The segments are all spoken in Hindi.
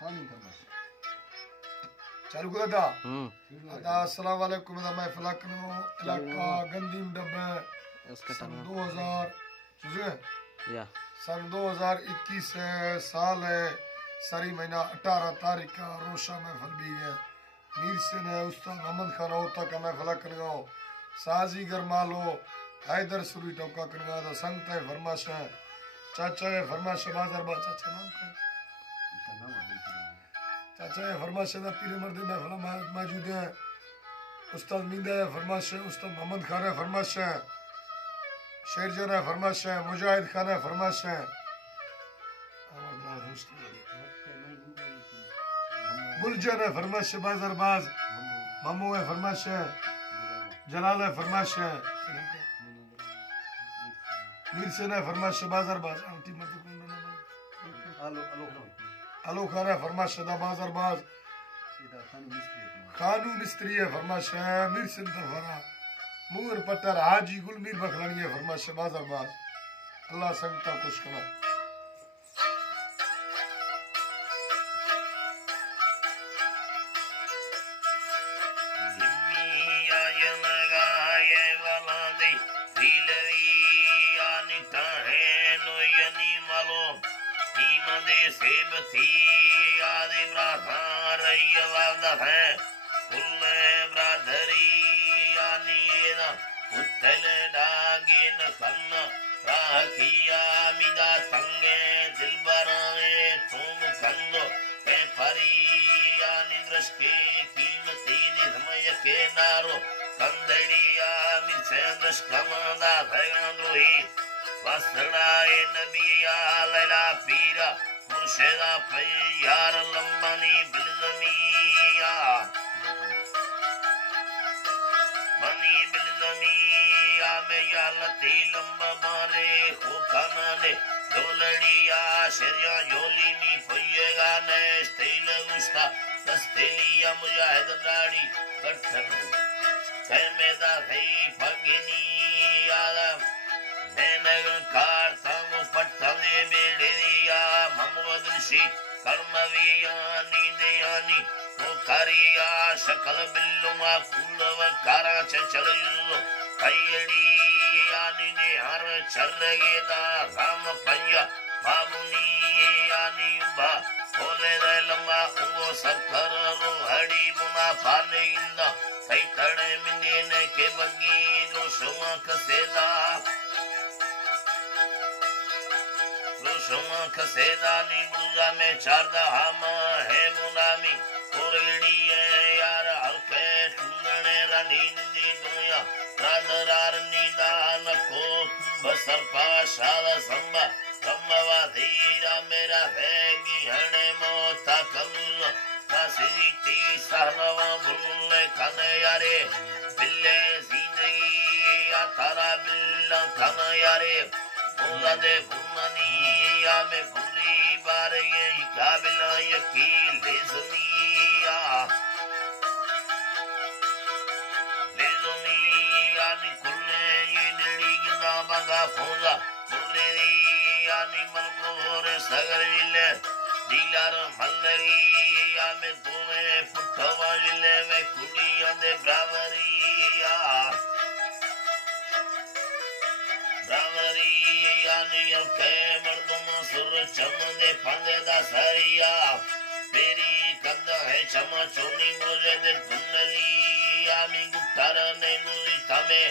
खानी फरमाश चालू कर दा अस्सलाम वालेकुम दा मैं फलकनो इलाका गंदीम डब्बे उसका सन 2000 सुझे या सन 2021 साल है सारी महीना 18 तारीख का रोशा महफल भी है मीर से ने उस्ताद मोहम्मद खान होता का महफल करगाओ साजी गरमालो हैदर सुरी टोका करगा दा संगत है फरमाश है चाचा है फरमाश बाजार बा चाचा नाम का चाचा है फरमाश दा पीरे मर्द महफल मौजूद है उस्ताद मींदा है फरमाश है उस्ताद मोहम्मद खान है फरमाश है शेरजन है फरमाश है मुजाहिद खान है फरमाश है गुलजन है फरमाश है बाजारबाज मामू है फरमाश है जलाल है फरमाश है मीर सेना है फरमाश है बाजारबाज आंटी मत आलो खान है फरमाश है बाजारबाज खानू मिस्त्री है फरमाश है मीर सिंह फरा मूर पट्टर हाजी गुलमीर बखलानी है फरमाश है बाजारबाज अल्लाह संगता कुछ कना मुर्शिदा यार लंबानी बिलजमिया मनी बिलजमिया में या लती लंबा मारे खोखाना ने डोलड़िया शरिया योली मी फुयेगा ने स्टेल गुस्ता दस्तेलिया मुजाहिद गाड़ी गठन कैमेदा भई फगनी आदम नैनगन कार तंग पट्टने बेड़िया ममवदशी कर्मविया नींदयानी तो करिया शकल बिल्लुमा फूलव कारा चलयो कयड़ी यानी ने हर चरगेदा राम पंजा बाबुनी यानी बा बोले दे लंबा वो सकर रो हड़ी मुना पाने इंदा कई तड़े मिंगे ने के बगी रो सुमा कसेदा सुमा खसेदा नी बुजा में चारदा हामा है मुनामी कोरड़ी यार हल्के सुनने रानी नी दुनिया रादरार नीदान को बसर पाशाल संबा संबवा धीरा मेरा हैगी हणे मोता कलुल नासिती सहनवा बुल्ले कने यारे बिल्ले जिंदगी या तारा बिल्ला कने यारे बोला दे बुमनी या में बुरी बार ये काबिल यकील लेज़मिया निकुले ये डड़ी गिदा बगा फौजा बुरे यानी मलगोर सगर विले दिलार मल्लगी या में दोवे पुठवा विले में कुड़िया दे ब्रावरिया यानी के मर्दों सुर चम दे फंदे दा सरिया तेरी कद है चमा चोनी मुझे दे धुनली यानी गुटार ने मुझे तमे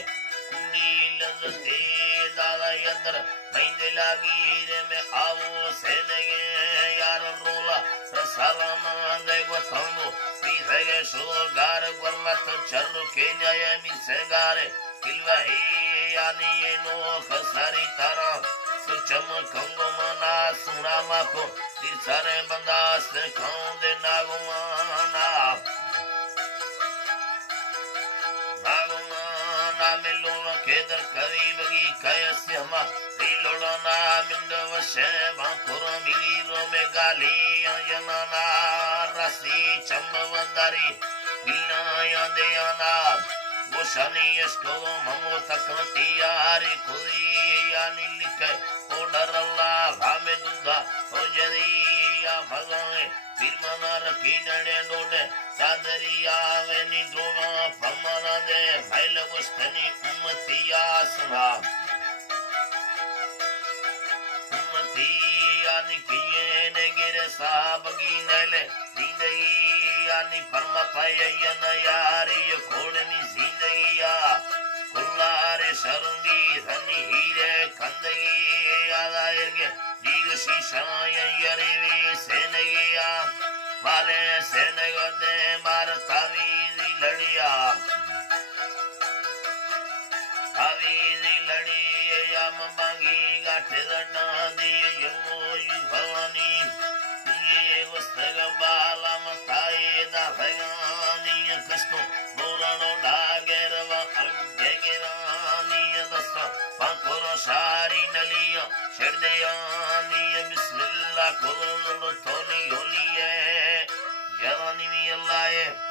कुड़ी लजते दादा यंदर मैं दे लागी रे में आवो सेनेगे यार रोला रसालम दे गो थंबो पीछे सो गार गुरमत चलो के जाय मिल से गारे किलवा ही यानी ये नो खसारी तारा सुचम कंगो मना सुना माखो दिल सारे बंदास खाऊं दे नागुमाना नागुमाना में लोना केदर करीब की कयस्य हमा दिलोना ना मिंद वशे बांकुरा मिलीरो में गाली यनाना रसी चंबवंदारी बिल्लाया देयाना मुशानी इसको ममो तक तियारी खुदी यानी लिखे ओ डर अल्लाह हमें दुंदा ओ जदिया भगाए पीरमाना रखी डणे डोडे सादरिया वेनी द्रोवा फरमाना दे भैल गुस्तनी उम्मतिया सुना उम्मतिया निकिये ने गिरे साबगी नले जिंदगिया नि फरमा पाए न यारी खोड़नी जिंदगिया कुल्लारे शरुंगी धनी हीरे कंदगी आदायरगे जीग शीशाय यरेवे सेनगिया माले सेनगदे मार तावीजी लड़िया तावीजी लड़िया ममांगी गाठे दना दी यमो यु भवानी तुझे वस्तग बाला मताए दा भगानी कस्तो मोरानो डागेरवा अग्गे गिरानी दस्ता पांकोरो सारी नलिया शर्दयानी बिस्मिल्लाह कोलो तोनी योलिए जवानी में अल्लाह